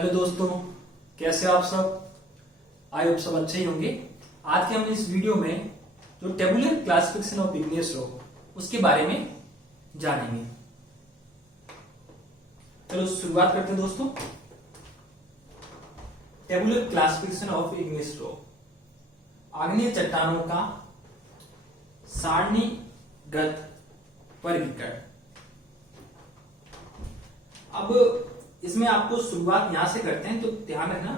Hello दोस्तों, कैसे आप सब? आई होप सब अच्छे ही होंगे। आज के हम इस वीडियो में जो tabular classification of igneous rock उसके बारे में जानेंगे। चलो शुरुआत करते हैं दोस्तों। Tabular classification of igneous rock, आग्नेय चट्टानों का सारणीगत वर्गीकरण। अब इसमें आपको शुरुआत यहां से करते हैं, तो ध्यान रखना।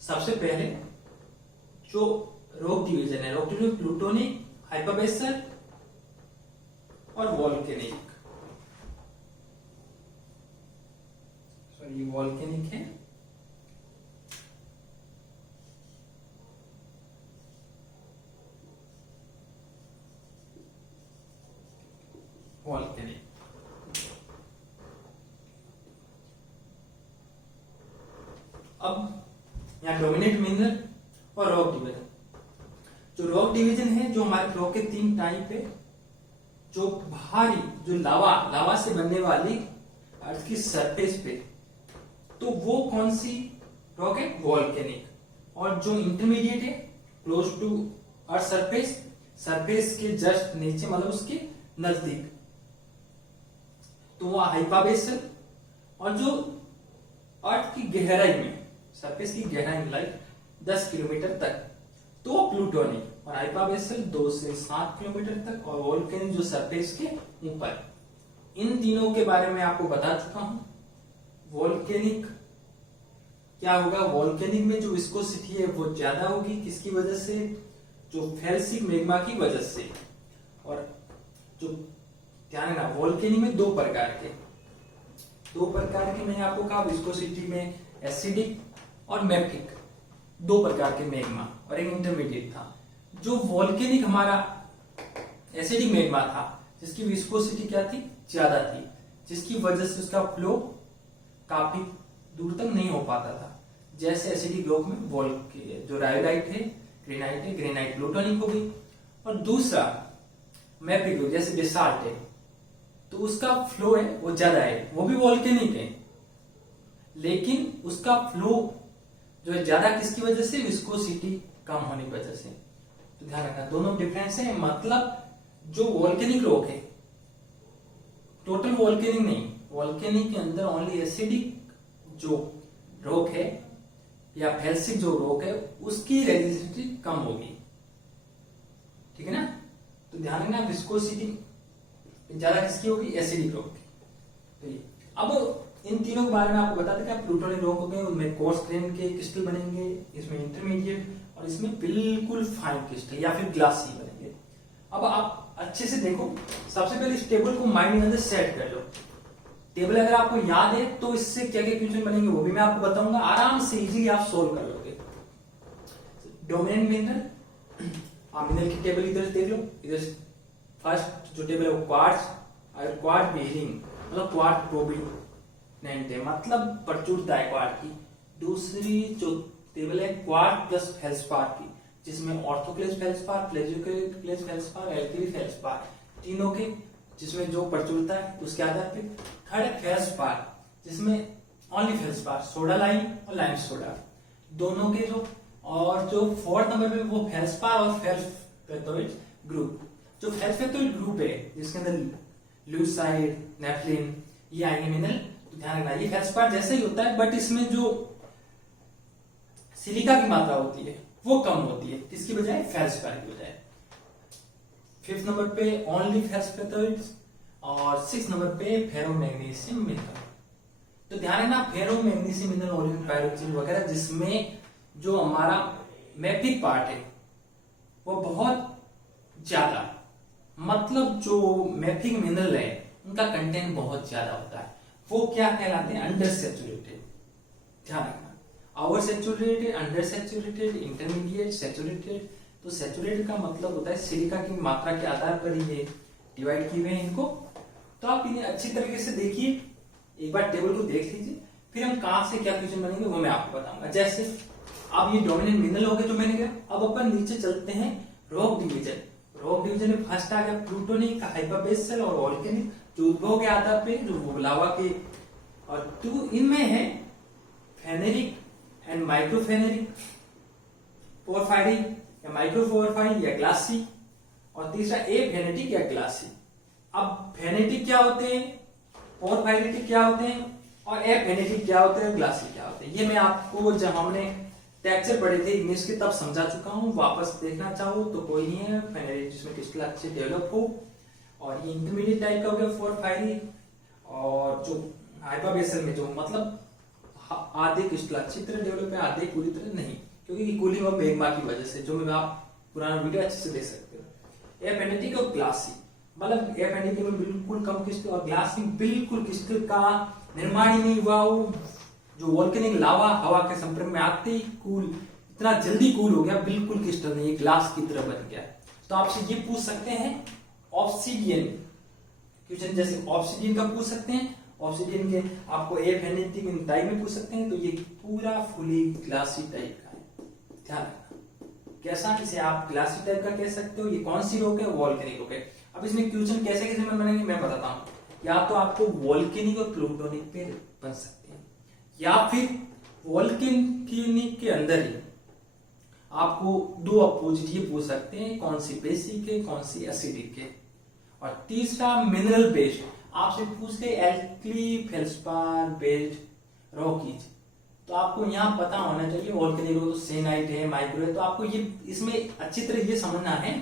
सबसे पहले जो रॉक डिवीजन है, रॉक डिवीजन प्लूटोनिक, हाइपरबेसल और वॉल्केनिक। सॉरी, वॉल्केनिक है। वॉल्केनिक अब यहाँ डोमिनेट मिनरल और रॉक डिवीजन। जो रॉक डिवीजन है, जो हमारे रॉक के तीन टाइप है। जो भारी, जो लावा से बनने वाली अर्थ की सरफेस पे, तो वो कौन सी रॉक है? वॉल्केनिक। और जो इंटरमीडिएट है, close to earth surface, surface के जस्ट नीचे, मतलब उसके नजदीक, तो वो हाइपरबेसल। और जो अर्थ की गहराई में, सरफेस की गहराई में लाइक 10 किलोमीटर तक, तो प्लूटोनिक। और हाइपरबेसल 2 से 7 किलोमीटर तक, और वोल्केनिक जो सरफेस के ऊपर। इन तीनों के बारे में आपको बता चुका हूं। वोल्केनिक क्या होगा? वोल्केनिक में जो विस्कोसिटी है वो ज्यादा होगी। किसकी वजह से? जो फेल्सिक मैग्मा की वजह से। और जो ध्यान रखना, वोल्केनिक में दो प्रकार के मैंने आपको कहा, विस्कोसिटी में एसिडिक और मैफिक, दो प्रकार के मैग्मा, और एक इंटरमीडिएट था। जो वोल्केनिक हमारा एसिडिक मैग्मा था, जिसकी विस्कोसिटी क्या थी? ज्यादा थी, जिसकी वजह से उसका फ्लो काफी दूर तक नहीं हो पाता था। जैसे एसिडिक रॉक में जो रायोलाइट है, ग्रेनाइट प्लूटोनिक हो गई। और दूसरा मैफिक रॉक, जैसे बेसाल्ट है, तो उसका फ्लो है वो ज्यादा है, वो भी वोल्केनिक है, लेकिन उसका फ्लो जो है ज्यादा किसकी वजह से? विस्कोसिटी कम होने की वजह से। तो ध्यान रखना, दोनों डिफरेंस है। मतलब जो वोल्केनिक रॉक है, टोटल वोल्केनिक नहीं, वोल्केनिक के अंदर ओनली एसिडिक जो रॉक है या फेल्सिक जो रॉक है, उसकी रेजिस्टिविटी कम होगी। ठीक है ना? तो ध्यान रखना, विस्कोसिटी ज्यादा किसकी होगी? एसिडिक रॉक की। अब इन तीनों के बारे में आपको बता दें कि प्लूटोनिक रॉक हो गए, उनमें कोर्स ग्रेन के क्रिस्टल बनेंगे, इसमें इंटरमीडिएट, और इसमें बिल्कुल फाइन क्रिस्टल या फिर ग्लासी बनेंगे। अब आप अच्छे से देखो। सबसे पहले इस टेबल को माइंड के अंदर सेट कर लो। टेबल अगर आपको याद है तो इससे क्या क्या क्वेश्चन बनेंगे वो भी मैं आपको बताऊंगा। आराम से इजीली आप सोल्व कर लोगे। डोमिनेंट मिनरल, मिनरल की टेबल इधर देख लो। इधर फर्स्ट जो टेबल है वो क्वार्ट्ज, और क्वार्ट्ज बेरिंग, मतलब क्वार्ट्ज प्रोमिनेंट है, मतलब प्रचुरता है क्वार्ट्ज की। दूसरी जो टेबल है क्वार्ट्ज प्लस फेल्सपार की, जिसमें ऑर्थोक्लेस फेल्सपार, फ्लेजियोक्लेस फेल्सपार, एल्कली फेल्सपार, तीनों के जिसमें जो प्रचुरता है उसके आधार पे। थर्ड फेल्सपार, जिसमें ओनली फेल्सपार, सोडा लाइम और लाइम सोडा दोनों के जो। और जो फोर्थ नंबर पे वो फेल्सपार और फेल्सपेटोइड ग्रुप। जो फेल्सपेटोइड ग्रुप है जिसके अंदर ल्यूसाइड, नेफ्लिन, ये आएंगे मिनरल। तो ध्यान रखना, ये फेल्सपार जैसे ही होता है, बट इसमें जो सिलिका की मात्रा होती है वो कम होती है। किसकी बजाय? फेल्सपार की बजाय। फिफ्थ नंबर पे ओनली फेल्सपेटोइड्स, और सिक्स नंबर पे फेरोमैग्नीशियम मिनरल। तो ध्यान रखना, फेरोमैग्नीशियम मिनरल, ओलियम पायरोक्सिन वगैरह, जिसमें जो हमारा मैफिक पार्ट है वो बहुत ज्यादा, मतलब जो मैफिक मिनरल है उनका कंटेंट बहुत ज्यादा होता है, वो क्या कहलाते हैं? Under saturated. ध्यान रखना, over saturated, under saturated, intermediate, saturated. तो सैचुरेटेड का मतलब होता है सिलिका की मात्रा के आधार पर ही ये डिवाइड किए हुए हैं इनको। तो आप इन्हें अच्छी तरीके से देखिए, एक बार टेबल को देख लीजिए, फिर हम कहां से क्या क्वेश्चन बनेंगे वो मैं आपको बताऊंगा। जैसे अब ये डोमिनेंट मिनरल हो गए जो मैंने कहा। अब अपन नीचे चलते हैं रॉक डिवीजन। रॉक डिवीजन में फर्स्ट आ गया प्लूटोनिक, हाइपरबेसल और वोल्केनिक, जो उद्भव के आधार पे जो लावा के, और इनमें है फेनेरिक एंड माइक्रोफेनेरिक, पोरफायरिक या माइक्रोपोरफायरिक या ग्लासी, और तीसरा एफेनेटिक या ग्लासी। अब फेनेटिक क्या होते हैं, पोरफायरिटिक क्या होते हैं, और एफेनेटिक क्या होते हैं, ग्लासी क्या होते हैं, ये मैं आपको जब हमने टेक्सचर पढ़े थे इंग्लिश के तब समझा चुका हूँ। वापस देखना चाहो तो कोई नहीं है। फेनेरिक जिसमें क्रिस्टल अच्छे डेवलप हो, और ये इंटरमीडिएट टाइप का हो गया पोरफायरिक, और जो हाइपरबेसल में जो मतलब आधे क्रिस्टल अच्छी तरह डेवलप है, आधे पूरी तरह नहीं, क्योंकि कूलिंग और मैग्मा की वजह से, जो मैं आप पुराना वीडियो अच्छे से देख सकते हो। एफेनेटिक और ग्लासी, मतलब एफेनेटिक में बिल्कुल कम क्रिस्टल और ग्लासी में बिल्कुल क्रिस्टल का निर्माण ही नहीं हुआ हो, जो वोल्केनिक लावा हवा के संपर्क में आते ही कूल, इतना जल्दी कूल हो गया, बिल्कुल क्रिस्टल नहीं, ग्लास की तरह बन गया। तो आपसे ये पूछ सकते हैं ऑब्सिडियन क्वेश्चन, जैसे ऑब्सिडियन का पूछ सकते हैं, ऑब्सिडियन के आपको एफेनेटिक टाइप में पूछ सकते हैं, तो ये पूरा फुली ग्लासी टाइप का है, ध्यान रखना। कैसा, इसे आप ग्लासी टाइप का कह सकते हो। ये कौन सी रॉक है, वोल्केनिक रॉक है। अब इसमें क्वेश्चन कैसे कैसे में बनेंगे मैं बताता हूँ। या तो आपको वोल्केनिक और प्लूटोनिक पे बन सकते हैं, या फिर वोल्केनिक के अंदर ही आपको दो अपोजिट ये पूछ सकते हैं, कौन सी बेसिक है, कौन सी एसिडिक है। और तीसरा मिनरल बेस्ड, आपसे पूछते एल्कली फेल्सपार बेस्ड रॉकीज, तो आपको यहाँ पता होना चाहिए वोल्केनिक तो सेनाइट है, माइक्रो है, तो आपको ये इसमें अच्छी तरह ये समझना है।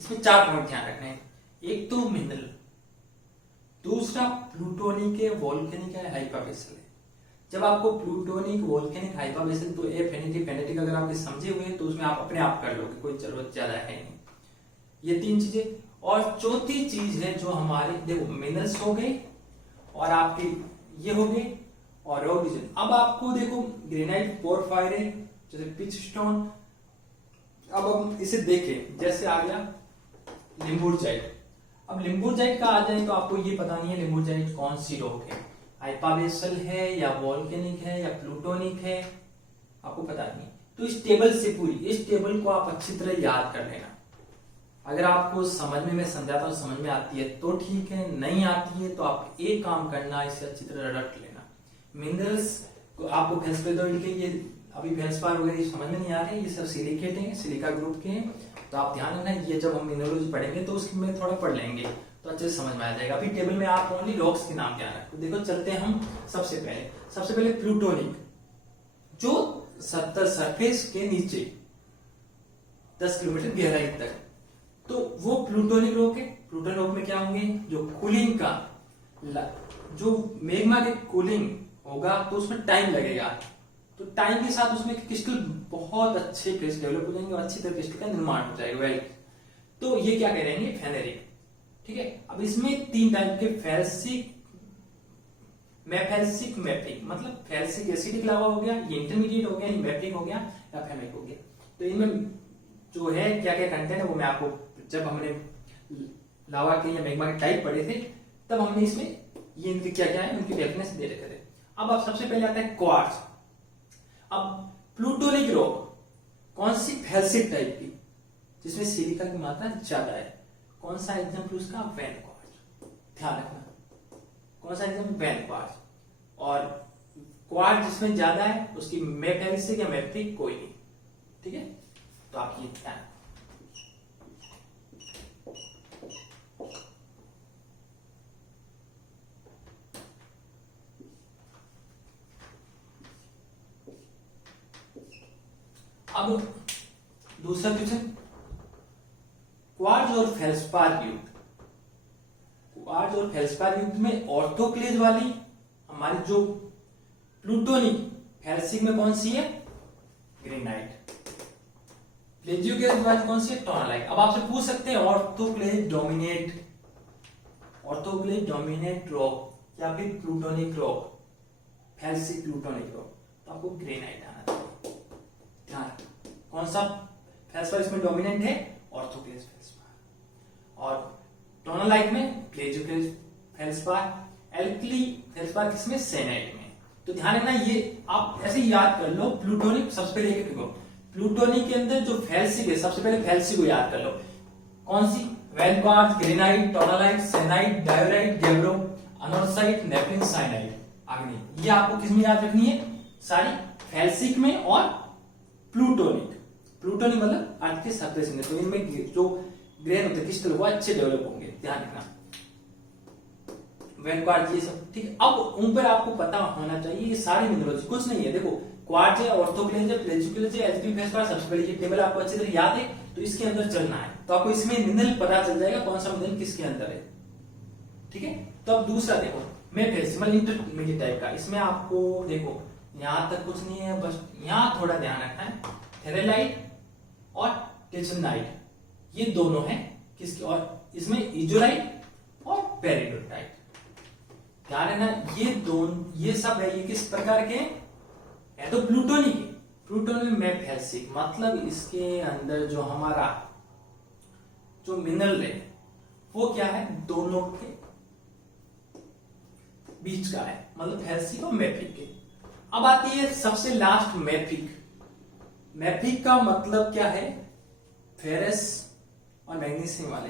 इसमें 4 पॉइंट ध्यान रखने हैं। एक तो मिनरल, दूसरा प्लूटोनिक है, वोल्केनिक है, हाइपरबेसल है। जब आपको प्लूटोनिक, वोल्केनिक, हाइपरबेसल तो एफेनेटिक, फेनेटिक अगर आपके समझे हुए हैं तो उसमें आप अपने आप कर लोगे, कोई जरूरत ज्यादा है नहीं। ये 3 चीजें, और चौथी चीज है जो हमारे, देखो मिनरल्स हो गए और आपके ये हो गए, और रॉक रीजन। अब आपको देखो ग्रेनाइट, पोरफायरिक, जैसे पिच स्टोन। अब हम इसे देखें, जैसे आ गया लिम्बुरजाइट। अब लिम्बुरजाइट का आ जाए तो आपको ये पता नहीं है लिम्बुरजाइट कौन सी रॉक है, हाइपरबेसल है या वोल्केनिक है या प्लूटोनिक है, आपको पता नहीं। तो इस टेबल से पूरी, इस टेबल को आप अच्छी तरह याद कर लेना। अगर आपको समझ में मैं समझाता हूँ समझ में आती है तो ठीक है, नहीं आती है तो आप एक काम करना, इसे अच्छी तरह रट लेना। मिनरल्स को आपको फेल्सपेटोइड के, ये अभी फेल्सपार वगैरह समझ में नहीं आ रहे, ये सब सिलिकेट हैं, सिलिका ग्रुप के हैं, तो आप ध्यान रखना। ये जब हम मिनरोलॉजी पढ़ेंगे तो उसमें थोड़ा पढ़ लेंगे तो अच्छे से समझ में आ जाएगा। अभी टेबल में आप ओनली रॉक्स के नाम ध्यान रखो। देखो चलते हैं हम सबसे पहले प्लूटोनिक, जो 70 सरफेस के नीचे 10 किलोमीटर गहराई तक, तो वो प्लूटोनिक रॉक है। प्लूटोनिक रॉक में क्या होंगे, जो कूलिंग का, जो मैग्मा के कूलिंग होगा तो उसमें टाइम लगेगा, तो टाइम के साथ उसमें क्रिस्टल बहुत अच्छे क्रिस्टल डेवलप हो जाएंगे और अच्छी तरह क्रिस्टल का निर्माण हो जाएगा। वेल, तो ये क्या कह रहे हैं, फेनेरिक, ठीक है। अब इसमें 3 टाइप के, फेल्सिक, मेफेल्सिक, मैफिक, मतलब फेल्सिक एसिडिक लावा हो गया, ये इंटरमीडिएट हो गया, ये मैफिक हो गया या फेमिक हो गया। तो इनमें जो है क्या क्या कंटेंट है वो मैं आपको, जब हमने लावा के या मैग्मा के टाइप पढ़े थे तब हमने इसमें ये इनके क्या क्या है उनकी डेफिनेशन दे रखे थे। अब सबसे पहले आता है क्वार्ट्ज। अब प्लूटोनिक रॉक कौन सी, फेल्सिक टाइप की, जिसमें सिलिका की मात्रा ज्यादा है। कौन सा एग्जाम्पल उसका, वैन क्वार्ट्ज, ध्यान रखना। कौन सा एग्जाम्पल, वैन क्वार्ट्ज। और क्वार्ट्ज जिसमें ज्यादा है उसकी मेफेल्सिक या मैफिक कोई नहीं, ठीक है। तो आप ये ध्यान, अब दूसरा क्वेश्चन, क्वार्ट्ज और फेल्सपार युक्त, क्वार्ट्ज और फेल्सपार युक्त में ऑर्थोक्लेज वाली हमारी जो प्लूटोनिक, फेल्सिक में कौन सी है, ग्रेनाइट, प्लेजियोक्लेज वाली कौन सी है, टोनालाइट। अब आपसे पूछ सकते हैं ऑर्थोक्लेज डोमिनेट रॉक या फिर plutonic rock, felsic plutonic rock, तो आपको ग्रेनाइट आना चाहिए। ध्यान, कौन सा फेल्सपार इसमें डोमिनेंट है, ऑर्थोक्लेज फेल्सपार, और टोनालाइट में प्लेजियोक्लेज फेल्सपार, एल्कली फेल्सपार किसमें, सेनाइट में। तो ध्यान रखना, ये आप ऐसे याद कर लो। प्लूटोनिक सबसे पहले एक देखो, प्लूटोनिक के अंदर जो फेल्सिक है, सबसे पहले फेल्सिक को याद कर लो। कौन सी, वैन quartz, granite, tonalite, syenite, diorite, gabbro, anorthosite, nepheline, syenite, आग्नेय। ये आपको किसमें याद रखनी है, सारी फेल्सिक में और प्लूटोनिक। प्लूटोनिक मतलब अर्थ के सरफेस में, तो इनमें जो ग्रेन होते क्रिस्टल वो अच्छे डेवलप होंगे, ध्यान रखना। वेट क्वार्ट्ज ये सब ठीक है। अब उन पर आपको पता होना चाहिए ये सारे मिनरल्स, कुछ नहीं है। देखो क्वार्ट्ज है, ऑर्थोक्लेज है, प्लेजिकुलेज है, एचबी फेस्फोरस, सबसे पहले ये टेबल आपको अच्छी तरह याद है, तो इसके अंदर चलना है, तो आपको इसमें मिनरल पता चल जाएगा कौन सा मिनरल किसके अंदर है, ठीक है। तो अब दूसरा देखो मेफेसिमल इंटरमीडिएट टाइप का, इसमें आपको देखो यहां तक कुछ नहीं है, बस यहां थोड़ा ध्यान रखना है। थेरेलाइट और टिचनाइट ये दोनों हैं किसके, और इसमें इजोलाइट और पेरिडोटाइट, ध्यान रखना ये दोनों, ये सब है ये किस प्रकार के है, तो प्लूटोनिक है। प्लूटोनिक में फेल्सिक मतलब इसके अंदर जो हमारा जो मिनरल है वो क्या है, दोनों के बीच का है, मतलब फेल्सिक और मैफिक के। अब आती है सबसे लास्ट मैफिक। मैफिक का मतलब क्या है, फेरस और मैग्नीशियम वाले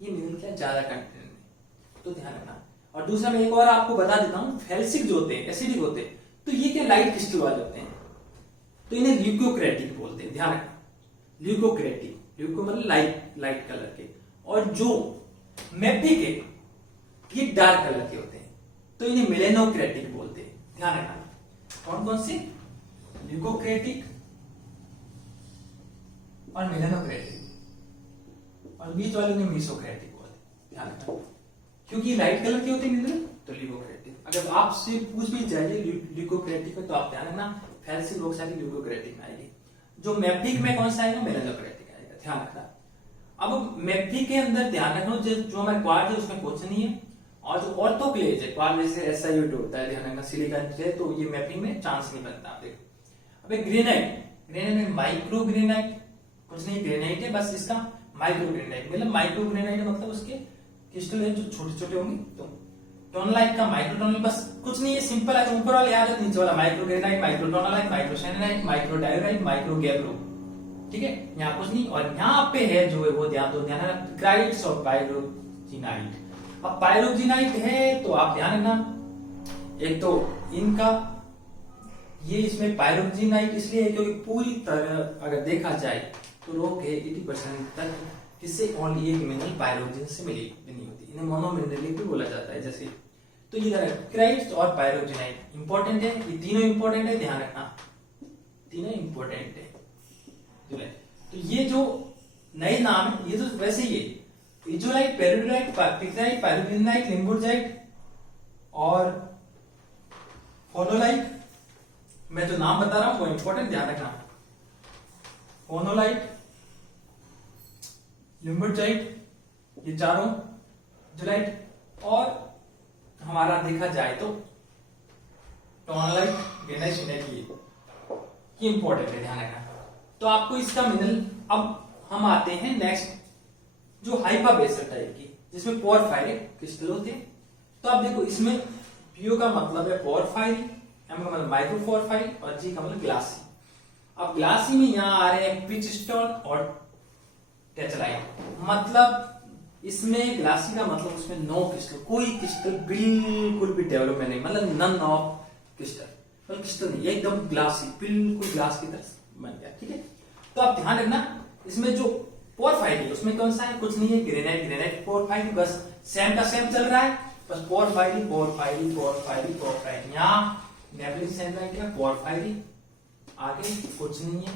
ये मिनरल क्या ज्यादा कंटेंट में, तो ध्यान रखना। और दूसरा मैं एक और आपको बता देता हूं, फेल्सिक जो होते हैं एसिडिक होते हैं, तो ये क्या लाइट क्रिस्टल वाले होते हैं, तो इन्हें ल्यूकोक्रेटिक बोलते हैं, ध्यान रखना। ल्यूकोक्रेटिक, ल्यूको मतलब लाइट कलर के, और जो मैफिक है ये डार्क कलर के होते हैं, तो इन्हें मेलेनोक्रेटिक बोलते हैं, ध्यान रखना। कौन कौन से, ल्यूकोक्रेटिक और मेलेनोक्रेटिक, और बीच वाले ने मीसोक्रेटिक बोलते हैं, ध्यान रखना। क्योंकि लाइट कलर के होते हैं मिनरल, तो ल्यूकोक्रेटिक। अगर आपसे पूछ भी जाए ल्यूकोक्रेटिक में, तो आप ध्यान रखना फेल्सिक ऑक्साइड ल्यूकोक्रेटिक में आएगी। जो मैफिक में कौन सा आएगा, मेलेनोक्रेटिक आएगा, ध्यान रखना। अब मैफिक के अंदर ध्यान रखना जो हमारे क्वार्ट्ज है उसमें कुछ नहीं है, और जो ऑर्थोक्लेज है, क्वार्ट्ज जैसे SiO2 होता है, ध्यान रखना सिलिकॉन है, तो ये मैफिक में चांस नहीं बनता। आप देखो अब ग्रेनाइट, ग्रेनाइट में माइक्रो ग्रेनाइट कुछ नहीं, ग्रेनाइट है बस इसका माइक्रो ग्रेनाइट, मतलब माइक्रो ग्रेनाइट मतलब उसके क्रिस्टल है जो छोटे छोटे होंगे, तो टोनलाइट का माइक्रो टोनल बस कुछ नहीं है, सिंपल है, ऊपर वाले याद है, नीचे वाला micro granite, micro tonalite, micro syenite, micro diorite, micro gabbro, ठीक है। यहाँ कुछ नहीं, और यहाँ पे है जो है वो ध्यान दो, ध्यान रखना ग्राइट्स और पायरोजिनाइट। अब पायरोजिनाइट है तो आप ध्यान रखना, एक तो इनका ये इसमें पायरोजिनाइट इसलिए है क्योंकि पूरी तरह अगर देखा जाए तो रोग है 80% तक किससे, ओनली एक मिनरल पायरोजिन से मिली बनी होती है, इन्हें मोनोमिनरलिक भी बोला जाता है जैसे। तो ये क्राइट्स और पायरोजिनाइट इंपॉर्टेंट है, ये तीनों इंपॉर्टेंट है, ध्यान रखना तीनों इंपॉर्टेंट है। तो ये जो नए नाम है ये तो वैसे ही है, इजोलाइट, पेरिडोलाइट, पिक्राइट, पायरोजिनाइट, लिम्बुरजाइट और फोनोलाइट। मैं जो नाम बता रहा हूं वो इंपॉर्टेंट, ध्यान रखना। फोनोलाइट, लिम्बुरजाइट, ये चारों इजोलाइट, और हमारा देखा जाए तो टोनलाइट, ग्रेनाइट, ये इंपॉर्टेंट है, ध्यान रखना। तो आपको इसका मिनरल, अब हम आते हैं नेक्स्ट जो हाइपरबेसल टाइप की, जिसमें पोरफायरिक क्रिस्टल होते हैं। तो आप देखो इसमें पीओ का मतलब है पोरफायरी, एम का मतलब माइक्रोपोरफायरी, और जी का मतलब ग्लासी। अब ग्लासी में यहाँ आ रहे हैं पिचस्टोन और टेचलाइट, मतलब इसमें ग्लासी का मतलब उसमें नो क्रिस्टल, कोई क्रिस्टल बिल्कुल भी डेवलपमेंट नहीं, मतलब नन ऑफ क्रिस्टल, मतलब क्रिस्टल नहीं, एकदम ग्लासी, बिल्कुल ग्लास की तरह बन गया, ठीक है। तो आप ध्यान रखना इसमें जो पोरफायरी उसमें कौन सा है, कुछ नहीं है, ग्रेनाइट, ग्रेनाइट, पोरफायरी, बस सेम का सेम चल रहा है, बस पोरफायरी, पोरफायरी, पोरफायरी, पोरफायरी। यहाँ नेबुलिक सैटेलाइट है, पोरफायरी, आगे कुछ नहीं है।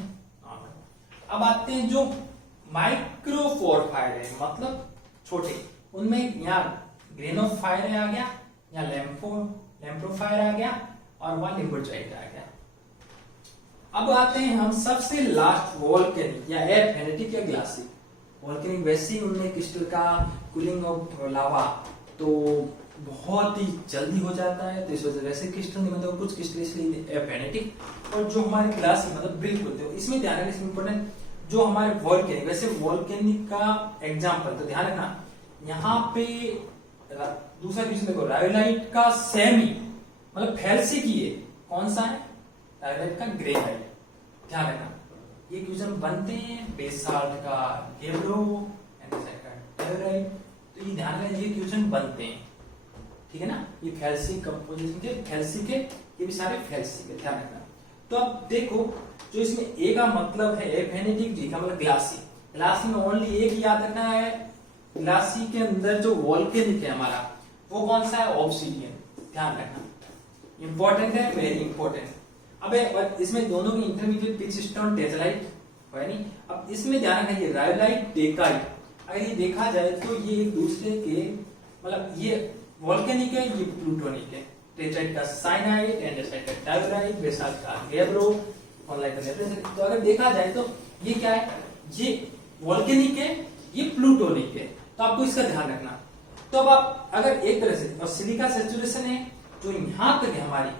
अब आते हैं जो माइक्रोपोरफायर है, मतलब छोटे, उनमें यहाँ ग्रेनोफायर आ गया, यहाँ लैम्प्रोफायर आ गया, और वहां लिम्बुरजाइट आ गया। अब आते हैं हम सबसे लास्ट वोल्केनिक या एफेनेटिक या ग्लासिक। वोल्केनिक वैसे ही उनमें क्रिस्टल का कूलिंग ऑफ लावा तो बहुत ही जल्दी हो जाता है, तो इस वजह से वैसे क्रिस्टल नहीं बनते, कुछ क्रिस्टल इसलिए एफेनेटिक, और जो हमारे ग्लासिक मतलब बिल्कुल, तो इसमें ध्यान रखना, इसमें इंपॉर्टेंट जो हमारे वोल्केनिक, वैसे वोल्केनिक का एग्जांपल तो ध्यान रखना, यहाँ पे दूसरा क्वेश्चन देखो, रायोलाइट का सेमी मतलब फेल्सिक ही है, कौन सा है, रायोलाइट का ग्रेनाइट, ध्यान रखना। ये क्वेश्चन बनते हैं बेसाल्ट का गेब्रो, एंडेसाइट का रायोलाइट, तो ये ध्यान रखना, ये क्वेश्चन बनते हैं, ठीक है ना। ये फेल्सिक कंपोजिशन के फेल्सिक है, ये भी सारे फेल्सिक है, ध्यान रखना। तो अब देखो, जो इसमें ए का मतलब है फेनेटिक, डी का मतलब ग्लासी। ग्लासी में ओनली एक याद रखना है, ग्लासी के अंदर जो वोल्केनिक है हमारा, वो कौन सा है? ऑब्सीडियन। ध्यान रखना, इंपॉर्टेंट है, वेरी इंपॉर्टेंट। अब इसमें दोनों की इंटरमीडिएट पिच स्टोन टेजलाइट है नहीं। अब इसमें ध्यान रखना, ये रायोलाइट, डेकाइट, अगर ये देखा जाए तो ये एक दूसरे के, मतलब ये वोल्केनिक है, ये प्लूटोनिक है। टेट्राइट का साइनाइड, एंडेसाइट का डायोलाइट, बेसाल्ट का गैब्रो, ऑनलाइन का नेप्रेट। तो अगर देखा जाए तो ये क्या है? ये वोल्केनिक है, ये प्लूटोनिक है। तो आपको इसका ध्यान रखना। तो अब आप अगर एक तरह से, और सिलिका सेचुरेशन है जो यहां तक है हमारी,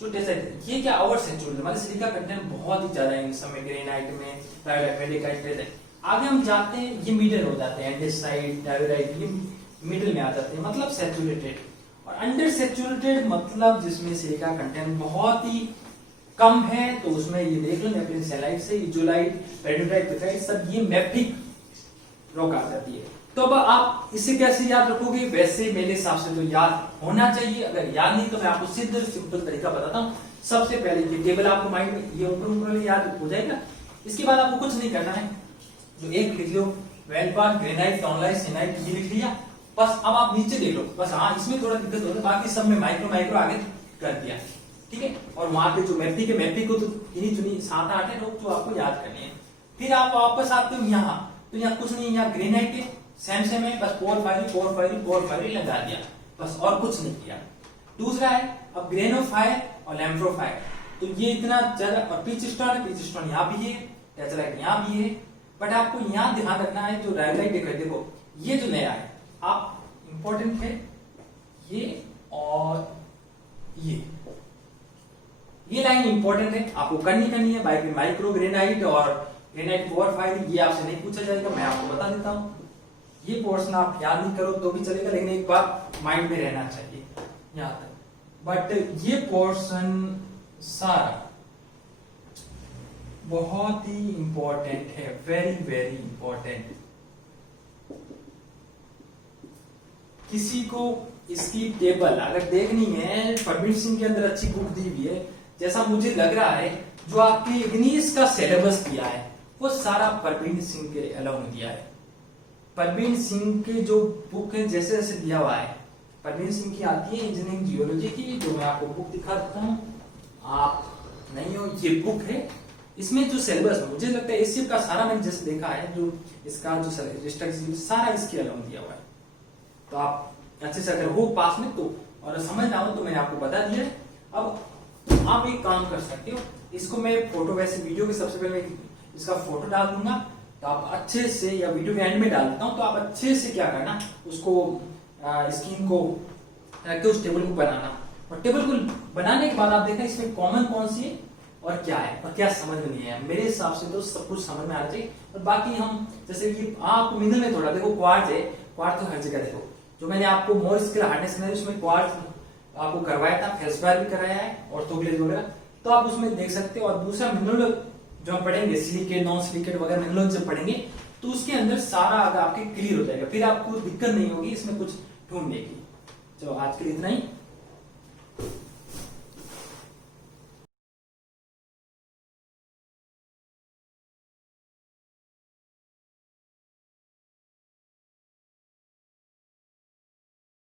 जो टेट्राइट, ये क्या ओवर सेचुरेटेड, मतलब सिलिका कंटेंट बहुत ही ज्यादा है इन समय ग्रेनाइट में, डायोलाइट। आगे हम जाते हैं, ये मिडल हो जाते हैं, एंडेसाइट, डायोलाइट, ये मिडल में आ जाते हैं, मतलब सेचुरेटेड। और अंडर सेचुरेटेड मतलब जिसमें सिलिका कंटेंट बहुत ही कम है, तो उसमें ये देख लो नेपलिन सेलाइट से इजोलाइट, पेरिडोटाइट, पिथराइट, सब ये मैफिक रॉक आ जाती है। तो अब आप इसे कैसे याद रखोगे? वैसे मेरे हिसाब से तो याद होना चाहिए। अगर याद नहीं तो मैं आपको सीधा सिंपल तरीका बताता हूँ। सबसे पहले ये टेबल आपको माइंड में, ये ऊपर याद हो जाएगा। इसके बाद आपको कुछ नहीं करना है, जो एक लिख लो, वेलपाट, ग्रेनाइट, टॉनलाइट, सिनाइट, ये लिख लिया बस। अब आप नीचे देख लो बस। हाँ, इसमें थोड़ा दिक्कत होता है, बाकी सब में माइक्रो आगे कर दिया, ठीक है। और वहां पे जो मैप्टी को तो गिनी चुनी 7-8 है लोग जो आपको याद करनी है। फिर आप वापस आते हो यहाँ, तो यहाँ कुछ नहीं, यहाँ ग्रेनाइट है, सेम है, बस पोर फायरी लगा दिया बस, और कुछ नहीं किया। दूसरा है अब ग्रेनोफायर और लैम्प्रोफायर, तो ये इतना ज्यादा। और पिच स्टोन यहाँ भी है, टेचलाइट यहाँ भी है। बट आपको यहाँ ध्यान रखना है, जो रायोलाइट देखो, ये जो नया है, आप इंपॉर्टेंट है ये, और ये लाइन इंपॉर्टेंट है, आपको करनी है। बाइक माइक्रो ग्रेनाइट और ग्रेनाइट पोर फायर, ये आपसे नहीं पूछा जाएगा, मैं आपको बता देता हूँ। ये पोर्शन आप याद नहीं करो तो भी चलेगा, लेकिन एक बार माइंड में रहना चाहिए यहाँ तक। बट ये पोर्शन सारा बहुत ही इंपॉर्टेंट है, वेरी वेरी इंपॉर्टेंट। किसी को इसकी टेबल अगर देखनी है, परवीन सिंह के अंदर अच्छी बुक दी हुई है, जैसा मुझे लग रहा है, जो आपके इग्निस का सिलेबस दिया है वो सारा परवीन सिंह के अलाउंग दिया है। परवीन सिंह के जो बुक है जैसे जैसे दिया हुआ है, परवीन सिंह की आती है इंजीनियरिंग जियोलॉजी की, जो मैं आपको बुक दिखा देता हूँ, आप नहीं हो, ये बुक है। इसमें जो सिलेबस मुझे लगता है एसीएफ का सारा मैंने जैसे देखा है, जो इसका जो स्ट्रक्चर सारा इसके अलाउंग दिया हुआ है। तो आप अच्छे से अगर हो पास में तो, और समझ ना हो तो मैंने आपको बता दिया। अब आप एक काम कर सकते हो, इसको मैं फोटो, वैसे वीडियो के सबसे पहले इसका फोटो डाल दूंगा, तो आप अच्छे से, या वीडियो के एंड में डाल देता हूं, तो आप अच्छे से क्या करना, उसको स्क्रीन को रख के उस टेबल को बनाना। और टेबल को बनाने के बाद आप देखना इसमें कॉमन कौन सी है और क्या है, और क्या समझ में नहीं है। मेरे हिसाब से तो सब कुछ समझ में आना चाहिए। और बाकी हम जैसे कि आप मिनल में थोड़ा देखो, क्वार्ट्ज है, क्वार्ट्ज तो हर जगह देखो, जो मैंने आपको मोर स्किल हार्डनेस में उसमें क्वार्ट्ज आपको करवाया था, फेल्सफायर भी कराया है, और ऑर्थोग्लेज वगैरह, तो आप उसमें देख सकते हो। और दूसरा मिनरल जो हम पढ़ेंगे, सिलिकेट, नॉन सिलिकेट वगैरह मिनरल जब पढ़ेंगे, तो उसके अंदर सारा अगर आपके क्लियर हो जाएगा, फिर आपको दिक्कत नहीं होगी इसमें कुछ ढूंढने की। चलो आज के लिए इतना ही।